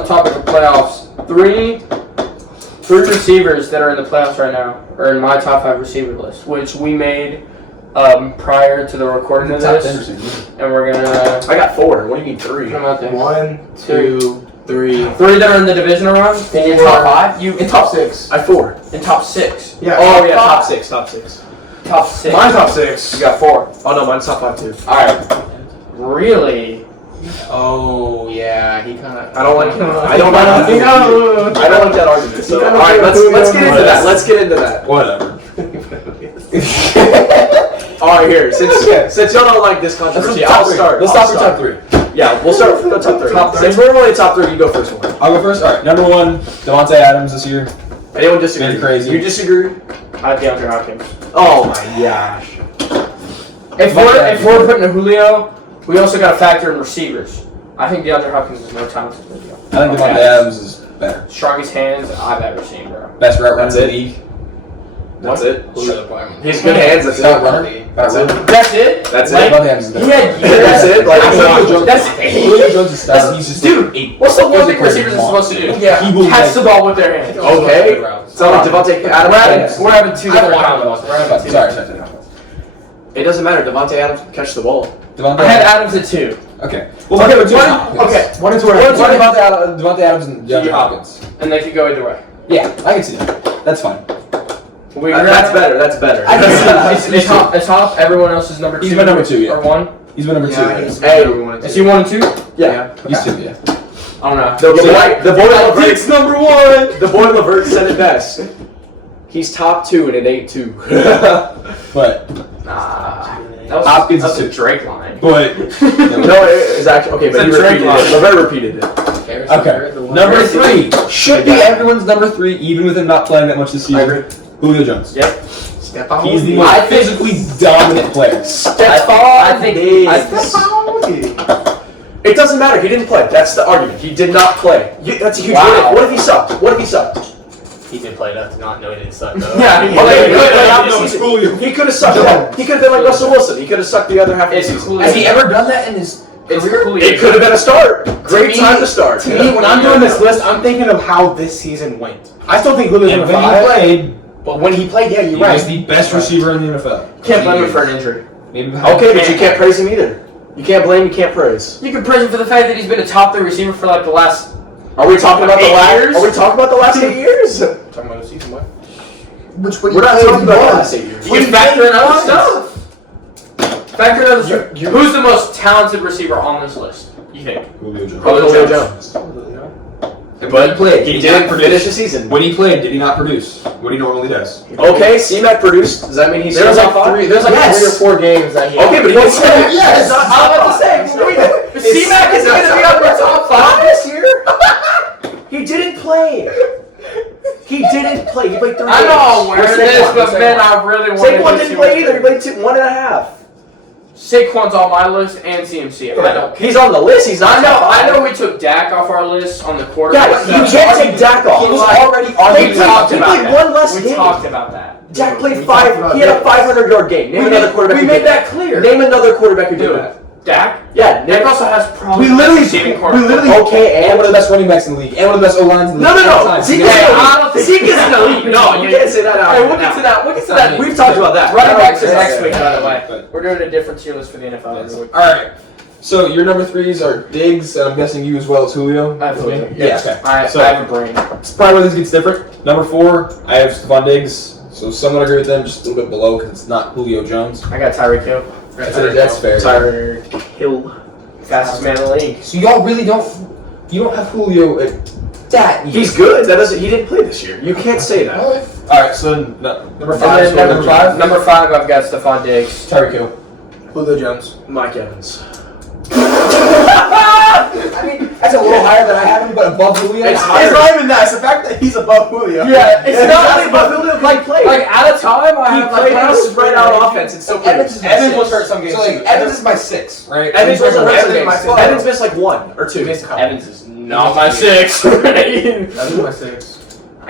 the topic of playoffs, three receivers that are in the playoffs right now are in my top 5 receiver list, which we made prior to the recording of this. And we're gonna. I got 4. What do you mean 3? 1, 2, 3. 3 that are in the divisional round. In your top 5, in top 6. I have 4. In top 6. Yeah. Oh yeah, top 6. Top 6. Mine's top 6. You got 4. Oh no, mine's top 5 too. All right. Really? Oh yeah, he kind of. I don't like that argument. So, all right, let's get into that. Let's get into that. Whatever. All right, here. Since y'all don't like this controversy, I'll start. Let's start with top 3. Yeah, we'll start with the top 3. Since we're only top 3, you go first one. I'll go first. All right, number 1, Devontae Adams this year. Anyone disagree? Been crazy. You disagree? I have DeAndre Hopkins. Oh my gosh. If we're putting a Julio, we also got to factor in receivers. I think DeAndre Hopkins is more talented than Julio. I think Devontae Adams is better. Strongest hands I've ever seen, bro. Best route runner in the league. That's it. He's He's good hands. That's Route it. runner. That's it. That's it? That's Like, it. Devontae Adams is better. That's it. Like, That's Julio Jones is stout. He's just dude. eight. What's the one thing receivers are supposed to do? Yeah. He will Catch the ball with their hands. okay. So Devontae Adams. We're having 2 different combos. Sorry. It doesn't matter. Devontae Adams can catch the ball. Devontae I had Adams. Adams at 2. Okay. Well, okay, One and two. Devontae Adams and DeAndre Hopkins. And they could go either way. Yeah, I can see that. That's fine. That's better. That's better. I can see that. It's top. Everyone else is number 2. He's been number 2, yeah. Or 1. He's been number 2. Hey, Is he 1 and 2? yeah. He's 2, yeah. I don't know. The boy Dick's Levert. number 1. The boy Levert said it best. He's top 2 and it ain't 2. But Hopkins is a Drake line. But No, it's actually okay, but he repeated it. Levert repeated it. okay. Number 3 should be everyone's number 3, even with him not playing that much this season. Julio Jones. Yep. He's the most physically dominant player. I think. It doesn't matter. He didn't play. That's the argument. He did not play. That's a huge Wow. What if he sucked? What if he sucked? He didn't play enough to not know he didn't suck though. Yeah, He could have sucked. He could have been like Russell Wilson. He could have sucked the other half of the season. Has he ever done that in his career? It could have been a start. Great time to start. To me, when I'm doing this list, I'm thinking of how this season went. I still think Julio's And number when he 5. played, But when he played, yeah, you're he right. was the best receiver in the NFL. Can't blame him for an injury. Maybe Okay, but you can't praise him either. You can't blame. You can't praise. You can praise him for the fact that he's been a top 3 receiver for like the last. Are we talking about the 8 last? years? Are we talking about the last 8 years? Talking about the season, what? We're not talking about the last 8 years. You can factor in other stuff. Factor in other stuff. Who's the most talented receiver on this list? You think? Julio Jones. Probably Julio Jones. But he played. He Did didn't not finish produce the season. When he played, did he not produce what he normally does? Okay, C-Mac produced. Does that mean he's There's still like top 5? 3. There's like 3 or 4 games that he. Okay, but he didn't play. Yes, It's not I'm top about to 5. say. C-Mac is going to be up in top 5 this year. He didn't play. He didn't play. He played 3 games. I know I'm wearing Where's this, Saquon? but Where's man, Saquon? I really want Saquon didn't play either. He played 1.5. Saquon's on my list and CMC. I don't. He's on the list. He's not. I know. We took Dak off our list on the quarterback. Yeah, you can't take Dak off. He was already on. We talked He about played that. one less We game. talked about that. Dak played 5. He had a 500-yard game. Name another quarterback. We who made did that clear. Name another quarterback who did Dude, that. Dak? Yeah, Dak also has problems. We literally- receiving we quarterback. literally- Okay, And and one of the best running backs in the league. And one of the best O-lines in the league. No. Zeke is Hey, an I don't elite. think- Zeke is an elite. No, you can't say that out. Hey, we'll get to that. We'll get to that. We've talked about that. Running backs is Yeah. next week, by the way. But- We're doing a different tier list for the NFL every week. All right. So your number 3s are Diggs, and I'm guessing you as well as Julio. Absolutely. Yeah. Okay. I So have a brain. it's probably where this gets different. Number 4, I have Stephon Diggs. So somewhat agree with them, just a little bit below because it's not Julio Jones. I got Tyreek Hill. That's fair. Tyreek Hill. Fastest man in the league. So y'all really don't. You don't have Julio at that. He's good. That doesn't. He didn't play this year. You can't say that. All right. So number 5. And then number 5, I've got Stephon Diggs. Tyreek Hill. Julio Jones. Mike Evans. I mean, that's a little higher than I have him, but above Julio. It's It's not even that. It's the fact that he's above Julio. Yeah, it's not really about Julio. He played. like at a time I He have played like a spread out offense. It's so Evans is good. my Evans 6. was hurt some games. So like Evans is my 6, right? Evans was Evans hurt. is my 6. Evans missed like 1 or 2. Evans is not my 6. That's my 6.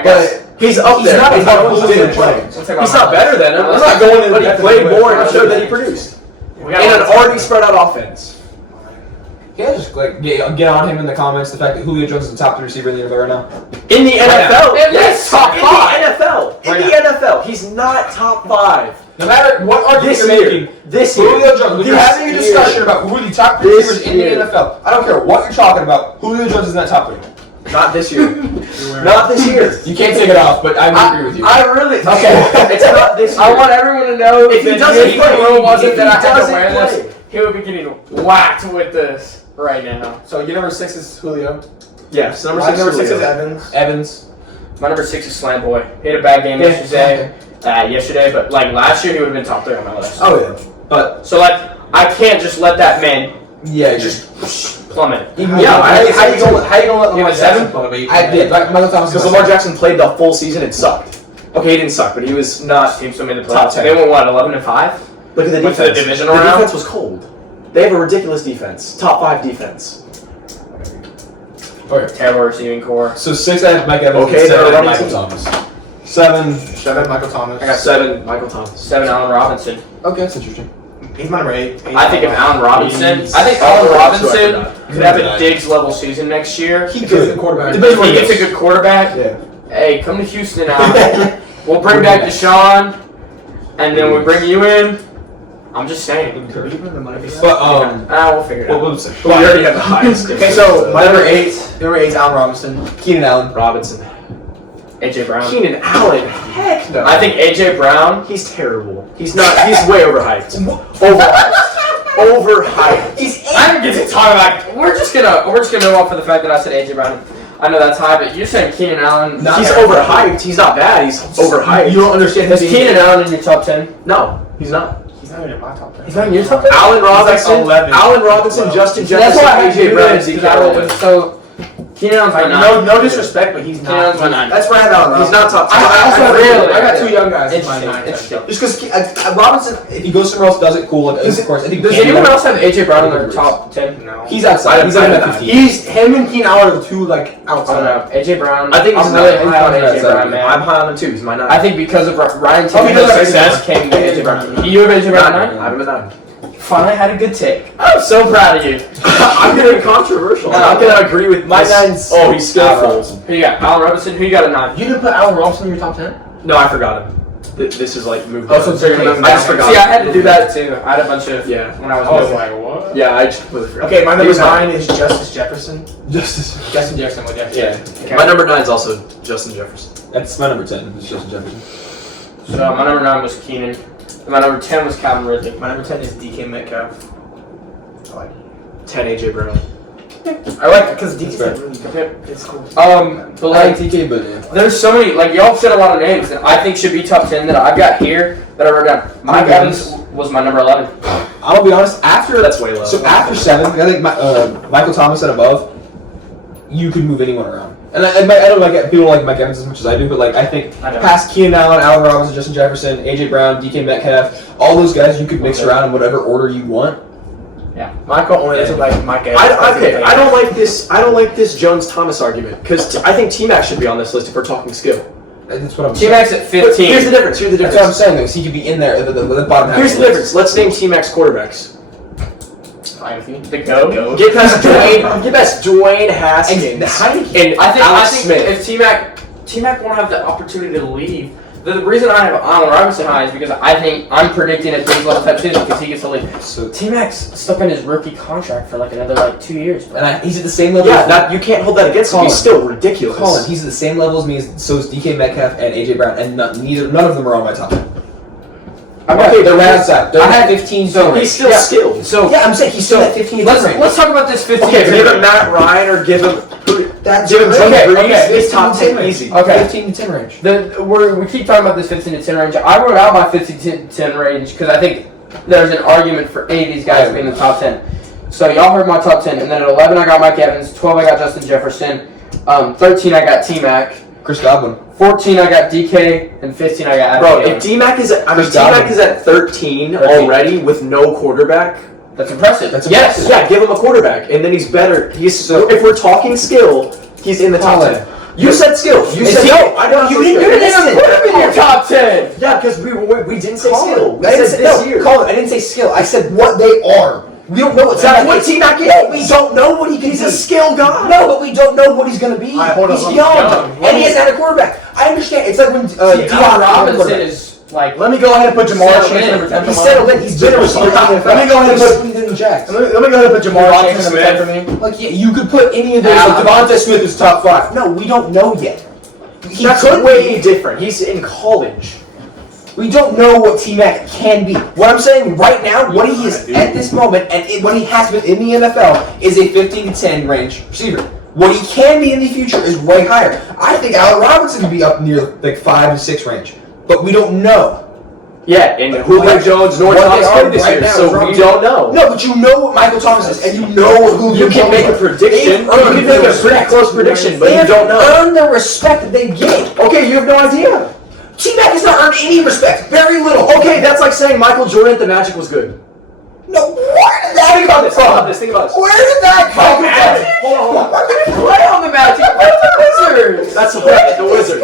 But He's up there. not He's above not, Julio didn't play. Jones. He's not better than him. Let's I'm not going in, but he depth played anyway. more and showed that he produced. We got And an one. already spread out offense. Can I just get on him in the comments? The fact that Julio Jones is the top 3 receiver in the NFL right now. In the NFL, yes, top in 5. the NFL, in the NFL, he's not top 5. No matter what argument This you're year. making, This year. Julio Jones. When you're This having a discussion about who are the top 3 receivers in the NFL, I don't care what you're talking about. Julio Jones is in that top 3. Not this year. Not this year. You can't take it off, but I agree with you. I really okay. It's not this year. I want everyone to know If he that doesn't if play, the rule wasn't if that he I had to doesn't wear play. this, he would be getting whacked with this right now. So your number 6 is Julio. Yes, number My 6. number 6 is Julio. Evans. Evans. My number 6 is Slam Boy. He had a bad game yesterday, but like last year he would have been top 3 on my list. Oh yeah. But So like I can't just let that man yeah, just plummet. How you gonna let You Lamar have a 7? Jackson plummet? I did. Michael Thomas. Because Lamar Jackson played the full season and sucked. Okay, he didn't suck, but he was not. Team still made the Top playoffs. 10. They went what 11-5. Look at the Went defense. to the divisional The round? defense was cold. They have a ridiculous defense. Top 5 defense. Okay. Terrible receiving core. So 6 I have Mike Evans. Okay, and 7 they're I have running Michael team. Thomas. 7. 7, Michael Thomas. I got 7, Michael Thomas. 7 Allen Robinson. Okay, that's interesting. He's my number 8. I think if Allen Robinson, He's- I think Oh, Allen that's Robinson right. could have a Diggs level season next year. He gets the quarterback. If he gets a good quarterback, Yeah. hey, come to Houston now. We'll bring back Deshaun, and then we bring you in. I'm just saying. But We'll figure it what out. was it? We already have the highest. Okay, so my number 8 is Allen Robinson. Keenan Allen. Robinson. AJ Brown. Keenan Allen. Heck no. I think AJ Brown. He's terrible. He's not. He's way overhyped. Overhyped. Overhyped. I don't get to talk about. We're just gonna go off for the fact that I said AJ Brown. I know that's high, but you're saying Keenan Allen. He's overhyped. He's not bad. He's overhyped. You don't understand Is his Keenan Allen in your top 10? No, he's not. He's not even in my top 10. He's not in your top 10? Allen Robinson. 11. Allen Robinson. 12. Justin That's Jefferson. why I had to AJ do Brown. this, Zeke 'cause I Elliott. was- So Keenan Allen's my 9. No disrespect, but he's Keenan Allen's my not. 9. That's where I have Allen Robinson. He's not top 10. Really? I got 2 young guys in my Interesting. 9. Interesting. Just because Robinson, If he goes somewhere else, does it cool. Like, of course, I think. Does anyone else have AJ Brown in their top 10? no. He's outside. He's I at don't know. 15. He's him and Keenan Allen are the two like I don't outside. know. AJ Brown. I think he's I'm really not- high on he's AJ not Brown, man. I'm high on him too. He's my 9. I think because of Ryan Oh, he Tannehill's does have success AJ came to AJ Brown. You have AJ Brown 9? I have him at 9. Finally had a good take. I'm so proud of you. I'm getting controversial. No, I'm gonna agree with My this. 9's Oh, he's skillful. Who you got? Allen Robinson. Who you got at 9? You didn't put Allen Robinson in your top 10? No, I forgot him. This is like moved. Oh, so on. it's your I just forgot. See, I had to do that too. I had a bunch of Yeah. when I was I was moving. like, what? Yeah, I just completely forgot. Okay, my number He's 9 is Justice Jefferson. Justice. Justin Jefferson with Jefferson. Yeah. Okay. My number 9 is also Justin Jefferson. That's my number 10. It's Justin Jefferson. So my number 9 was Keenan. And my number 10 was Calvin Ridley. My number 10 is DK Metcalf. I like 10 AJ Brown. I like it because DK's fair. like really good. It's cool. But I like, like TK, but yeah. there's so many, like y'all said a lot of names that I think should be top 10 that I've got here that I wrote down. Mike Evans was my number 11. I'll be honest. After That's way low. So after 7, I think Michael Thomas and above, you could move anyone around. And I don't like people don't like Mike Evans as much as I do, but like I think I know. past Keenan Allen, Allen Robinson, Justin Jefferson, AJ Brown, DK Metcalf, all those guys you could mix around in whatever order you want. Michael only doesn't like Mike Evans. I don't like this. I don't like this Jones Thomas argument because I think T-Mac should be on this list if we're talking skill. That's what I'm saying. T-Max at But 15. here's the difference. Here's the That's what I'm difference. saying though. So he could be in there at the bottom half. Here's of the difference. Let's name T-Mac's quarterbacks. The GOAT. Get past Dwayne. Get past Dwayne Haskins. And Heineken. And I Alex think Smith. if T-Mac won't have the opportunity to leave. The reason I have Allen Robinson high is because I think I'm predicting a Diggs level type season because he gets to leave. So T-Mac's stuck in his rookie contract for like another 2 years. Bro. and he's at the same level. Yeah, as that you can't hold that against him. He's still ridiculous. Collin, he's at the same level as me. So is DK Metcalf and AJ Brown, and none of them are on my top 10. Okay, they're right outside. They're I at had 15. so He's still Yeah. skilled. So Yeah, I'm saying he's still at 15. let's talk about this 15. Okay, give him Matt Ryan or give him That's Drew okay, Brees. okay. He's top 10 easy. Okay. 15 to 10 range. We keep talking about this 15 to 10 range. I wrote out my 15 to 10 range because I think there's an argument for any of these guys being in the top 10. So y'all heard my top 10, and then at 11 I got Mike Evans, 12 I got Justin Jefferson, 13 I got T-Mac, Chris Godwin. 14 I got DK, and 15 I got Bro, Adam if D-Mac is at, Chris T-Mac Godwin. is at 13 already with no quarterback, That's impressive. That's yes. impressive. yeah, give him a quarterback, and then he's better. If we're talking skill, he's in the top Colin. 10. You said skill. You Is said he- no. I don't. You didn't even put him in your top 10. Yeah, because we didn't say skill. We I didn't said say, this no, year. Colin, I didn't say skill. I said what they are. We don't know what's That's what T-Mac is. No, we don't know what he can He's be. a skill guy. No, but we don't know what he's going to be. Hold on, He's hold on. young, and he hasn't had a quarterback. I understand. It's like when Allen Robinson is like. Let me go ahead and put Jamar Settled Chase in. number 10 for He's mine. settled in. He's been a receiver. Let me go ahead and put. He did in the Jacks. Let me go ahead and put Jamar Devonta Chase number 10 for Smith. me. Like, yeah, you could put any of those. Allen. Like Devonta Smith is top 5. No, we don't know yet. He That's could way be. different. He's in college. We don't know what T-Mac can be. What I'm saying right now, what he is at this moment, and what he has been in the NFL, is a 15 to 10 range receiver. What he can be in the future is way higher. I think Allen Robinson could be up near like 5 to 6 range, but we don't know. Yeah, and Julio Jones, North What Thomas they are played this right year, now so is we Robinson. don't know. No, but you know what Michael Thomas is, and you know what Julio You can Jones make a is. prediction. They've earned You can make a their pretty respect. close prediction, but They you have don't know. earned the respect that they get. Okay, you have no idea. T-Mac has not earned any respect. Very little. Okay, that's like saying Michael Jordan at the Magic was good. No, where did that Think about come this. Think about from? this. Think about this. Where did that come from? Hold on, hold on. Play on the Magic. Play the Wizards. That's the Wizards.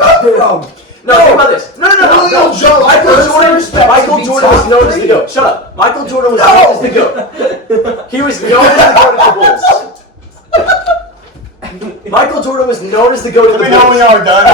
No, think about this. No. Julio Jones Michael earns Jordan. respect Michael to be Jordan was top known as the three. GOAT. Shut up. Michael Jordan was No. known as the GOAT. He was known as the GOAT of the Bulls. Michael Jordan was known as the GOAT of the Bulls. are done.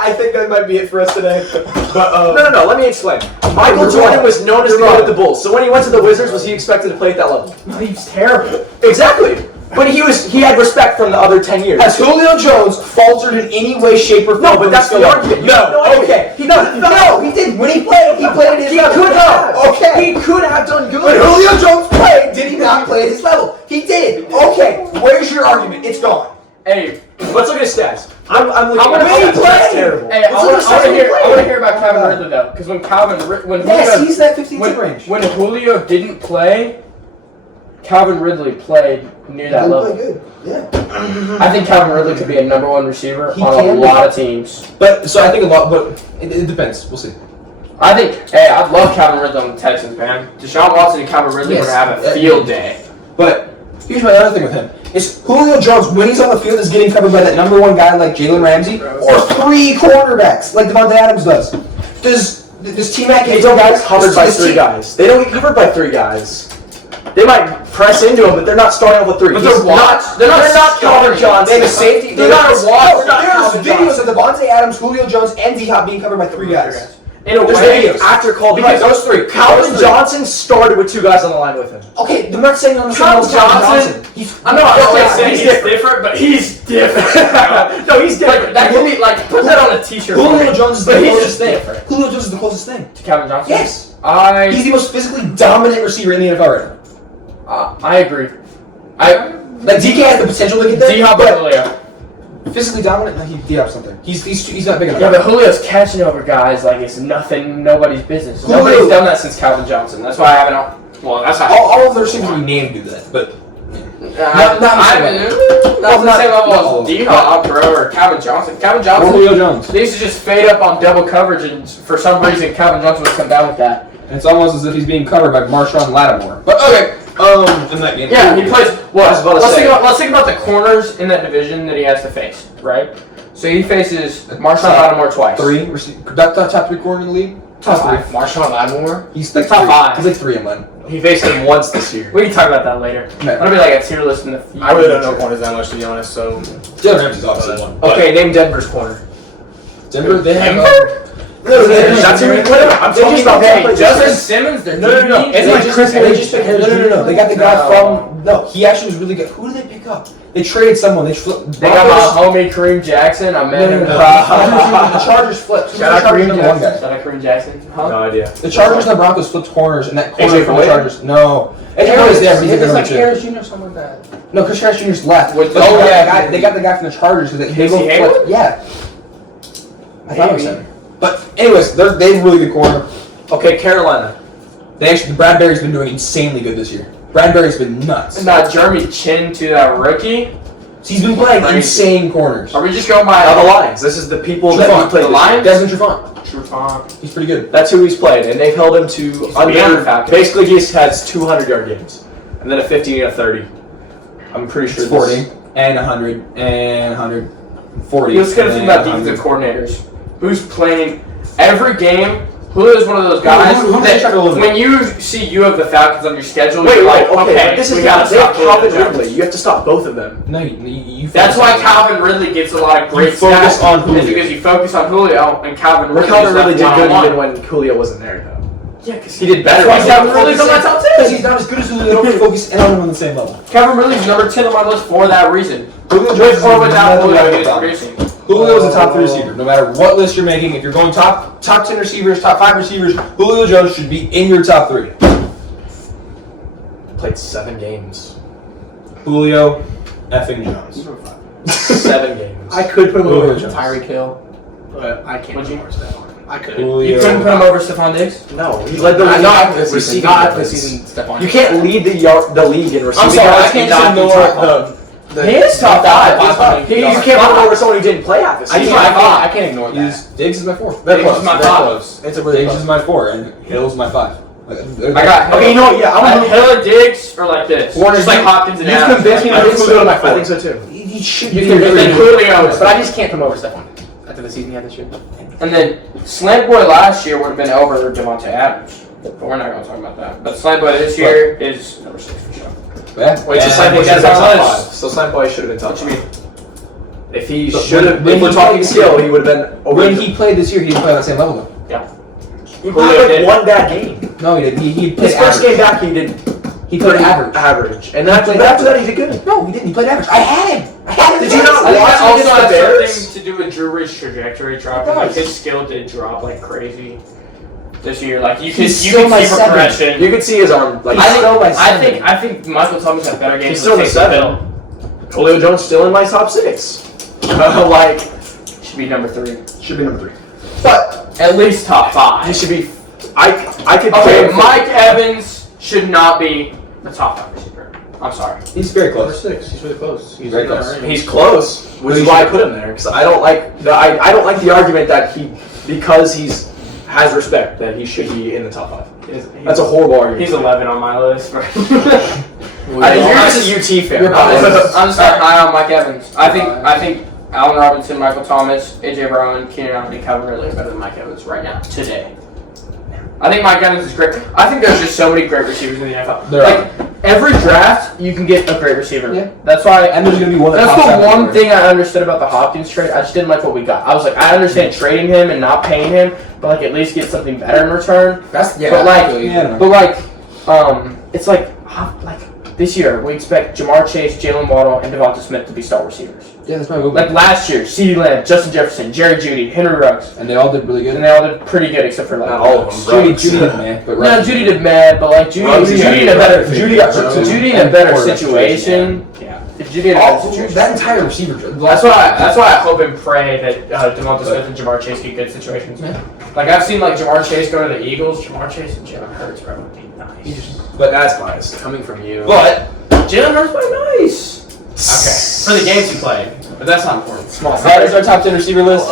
I think that might be it for us today. But No. Let me explain. Michael Jordan was known as the GOAT of the Bulls. So when he went to the Wizards, was he expected to play at that level? he's terrible. Exactly. But he had respect from the other 10 years. Has Julio Jones faltered in any way, shape, or form? No, but from that's his the skill argument. level? You have no No, idea. okay. No, he did. When he played at his He level. could have. Okay. He could have done When good. Julio Jones played, did he not play at his level? He did. Okay. Where's your argument? It's gone. Hey, Let's look at his stats. I'm looking How at many his stats. played? That's terrible. hey, I Let's want look at to hear. Calvin I want to hear Ridley. about Calvin Ridley though, because when Yes, Julio, he's that 15 range. when Julio didn't play, Calvin Ridley played near that level. Good. Yeah. I think Calvin Ridley could be a number 1 receiver He on can a be. lot of teams. But so I think a lot, but it depends. We'll see. I think. Hey, I love Calvin Ridley on the Texans, man. Deshaun Watson and Calvin Ridley Yes. are gonna have a field day. But here's my other thing with him: is Julio Jones when he's on the field is getting covered by that number 1 guy like Jalen Ramsey or 3 cornerbacks like Devonta Adams does. Does T-Mac They get don't guys get covered by 3 guys. They don't get covered by 3 guys. They might press into him, but they're not starting off with 3. But He's they're not- They're they're not Calvin starting. Johnson. They have a safety. They're not There's Watson. They're not Calvin videos Johnson. of Devontae Adams, Julio Jones, and D-Hop being covered by 3 guys. In a There's way, videos. after Calvin Because Johnson. those 3. Calvin Those 3. Johnson started with 2 guys on the line with him. Okay, they're not saying on the same Calvin level as Calvin Johnson. He's, I'm not Okay, saying he's he's different. different, but he's different. No, he's different. Like, that could be like put that on a T-shirt. for Julio me. Jones is the But he's closest just thing. different. Julio Jones is the closest thing. To Calvin Johnson. Yes. He's I the most physically dominant receiver in the NFL right now. I agree. Like DK has the potential to get there. D-Hop but and Julio. physically dominant, no, he D-Hop's something. He's not big enough. Yeah, but Julio's catching over guys like it's nothing, nobody's business. Julio- Nobody's done that since Calvin Johnson. That's why I haven't. Well, that's how. all of their receivers we named do that, but Not the same level no. as D-Hop, bro, or Calvin Johnson. Calvin Johnson. Or Julio Jones. They used to just fade up on double coverage, and for some reason, Calvin Johnson would come down with that. It's almost as if he's being covered by Marshawn Lattimore. But okay, in that game. Yeah, he plays. What? I was about to Let's say. think about the corners in that division that he has to face, right? So he faces Marshawn Lattimore twice. 3 top 3 corner in the league. Top 3. Marshawn Lattimore. He's like Top 3. 5. He's like 3 in mine. He faced him once this year. We can talk about that later. No. That'll be like a tier list in the future. I really don't know corners that much, to be honest. So Jalen Ramsey's obviously one. Okay, name Denver's corner. Denver, they have. No, that's who we put him. I'm talking about Hey, Justin Simmons, they're No. DBs. It's like Chris They Harris. just picked No. They got the guy No. from. No, he actually was really good. Who did they pick up? They traded someone. They flipped. They got my homie Kareem Jackson. I met him. The Chargers flipped. Shout out Kareem Chargers Jackson. Shout out Kareem Jackson. Huh? No idea. The Chargers and the Broncos flipped corners, and that corner AJ from the Boyd? Chargers. No, AJ Boyd is there, but he's a number 2. Jr. or something like that. No, Chris Harris Jr.'s left. With- But oh, they got yeah. the guy- they got the guy from the Chargers because they Casey both Hayward? flipped. Yeah. I thought it was Maybe. him. But anyways, they have a really good corner. Okay, Carolina. Bradbury's been doing insanely good this year. Bradbury's been nuts. Not Jeremy Chin to that rookie. He's been playing Crazy. insane corners. Are we just going by Now the Lions. This is the people that Trufant. he played The this year. Lions? Desmond Trufant. Trufant. He's pretty good. That's who he's played, and they've held him to He's beyond the under. Falcons. Basically, he has 200-yard games, and then a 15 and a 30. I'm pretty sure It's 40 and 100 and 140. Let's get a thing and about 100. defensive coordinators. Who's playing every game? Julio's one of those guys Who that tried to eliminate? when you see you have the Falcons on your schedule, Wait, you're like, okay, okay, this is we gotta they have stop Julio Calvin Jones. Ridley. You have to stop both of them. No, you That's why Calvin Ridley gets a lot of great focus stats. on Julio. Is because you focus on Julio and Calvin Ridley. Calvin Ridley did good one-on-one. even when Julio wasn't there, though. Yeah, because He did better. That's why when Calvin Julio Ridley's on my top Because 10. he's not as good as Julio. They don't focus in on him on the same level. Calvin Ridley's number 10 on my list for that reason. Julio With Jones or without is Julio, another he's level producing. Julio is a top 3 receiver. No matter what list you're making, if you're going top 10 receivers, top 5 receivers, Julio Jones should be in your top 3. Played 7 games. Julio effing Jones. 7 games. I could put him Julio over Jones. Tyreek Hill, but I can't Would put you? him over Stephon. I could. You Julio. couldn't put him over Stephon Diggs? No, he led the Not league. after this season. receiving Not after yards. this season, Stephon. You can't lead the league in receiving I'm sorry, yards I can't and not just be ignore top 5. He is top 5. You can't put him over someone who didn't play half the I season. can't ignore that. Diggs is my 4. They're Diggs close. is my They're 5. close. It's a really Diggs close. is my 4, and Hill's my 5. I got Hill. Okay, you know what? Yeah, I'm Hill and Diggs are like this. Warner, Just like Hopkins and You've Adams. convinced me Like, to this. put Julio to my 4. I think so too. He should You be. can And then Julio is But I just can't put him over Stephon after the season he had this year. And then Slant Boy last year would have been over Devontae Adams. But we're not going to talk about that. But Slant Boy this year is number 6 for sure. Yeah. Wait, so And Slime Boy should have that's been on top this. 5. So Slime Boy should have been top What you 5. mean? If he But should have, when if we're he talking played- skill, he would have been over. When he played this year, he didn't play on the same level though. He Julio played like did. one bad game. No, he didn't. He played His first average. game back, he did. He played pretty average. Average, and then played after that, he did good. No, he didn't. He played average. I had him. Did you not I think watch that him also against the has Bears? something to do with Drew Brees' trajectory dropping. It Like does. his skill did drop like crazy this year. Like you can He's you still can my see 7. progression. You could see his arm. Like I still my think 7. I think Michael Thomas had better games. he's still in the than Taysom 7. Julio Jones still in my top 6. Like Hill. Should be number 3. Should be number 3. but At least top 5. he should be. I could. Okay, put- Mike Evans should not be the top 5 receiver. I'm sorry. He's very Number close. 6. He's really close. He's Very in that close. range. He's close, which But is he why I should- put him there because I don't like the I don't like the argument that because he's has respect that he should be in the top 5. That's a horrible argument. He's 11 on my list. Right? You're I think just a UT fan. you're biased. I'm just not high on Mike Evans. I think Allen Robinson, Michael Thomas, AJ Brown, Keenan Allen, and Calvin Ridley are better than Mike Evans right now today. I think Mike Evans is great. I think there's just so many great receivers in the NFL. There like every draft, you can get a great receiver. Yeah. That's why. And there's gonna be one. that That's pops the out one everywhere. thing I understood about the Hopkins trade. I just didn't like what we got. I was like, I understand trading him and not paying him, but like at least get something better in return. That's But like, Yeah, I don't know. but like, it's like this year we expect Jamar Chase, Jalen Waddle, and Devonta Smith to be star receivers. Yeah, that's my move. Like last year, CeeDee Lamb, Justin Jefferson, Jerry Jeudy, Henry Ruggs, And they all did really and good. they all did pretty good except for like Not all of them. Judy did man, but No, Judy did mad, but like Judy Ruggs is in a better Judy got hurt too. Judy in a better situation. Yeah, if Judy in a better situation. That entire receiver. That's why I hope and pray that Devonta Smith and Jamar Chase get good situations. Yeah. Like I've seen like Jamar Chase go to the Eagles, Jamar Chase and Jalen Hurts, bro, would be nice. But that's biased coming from you. But Jalen Hurts played nice. Okay. For the games he played. But that's not important. Small. That is our top 10 receiver list.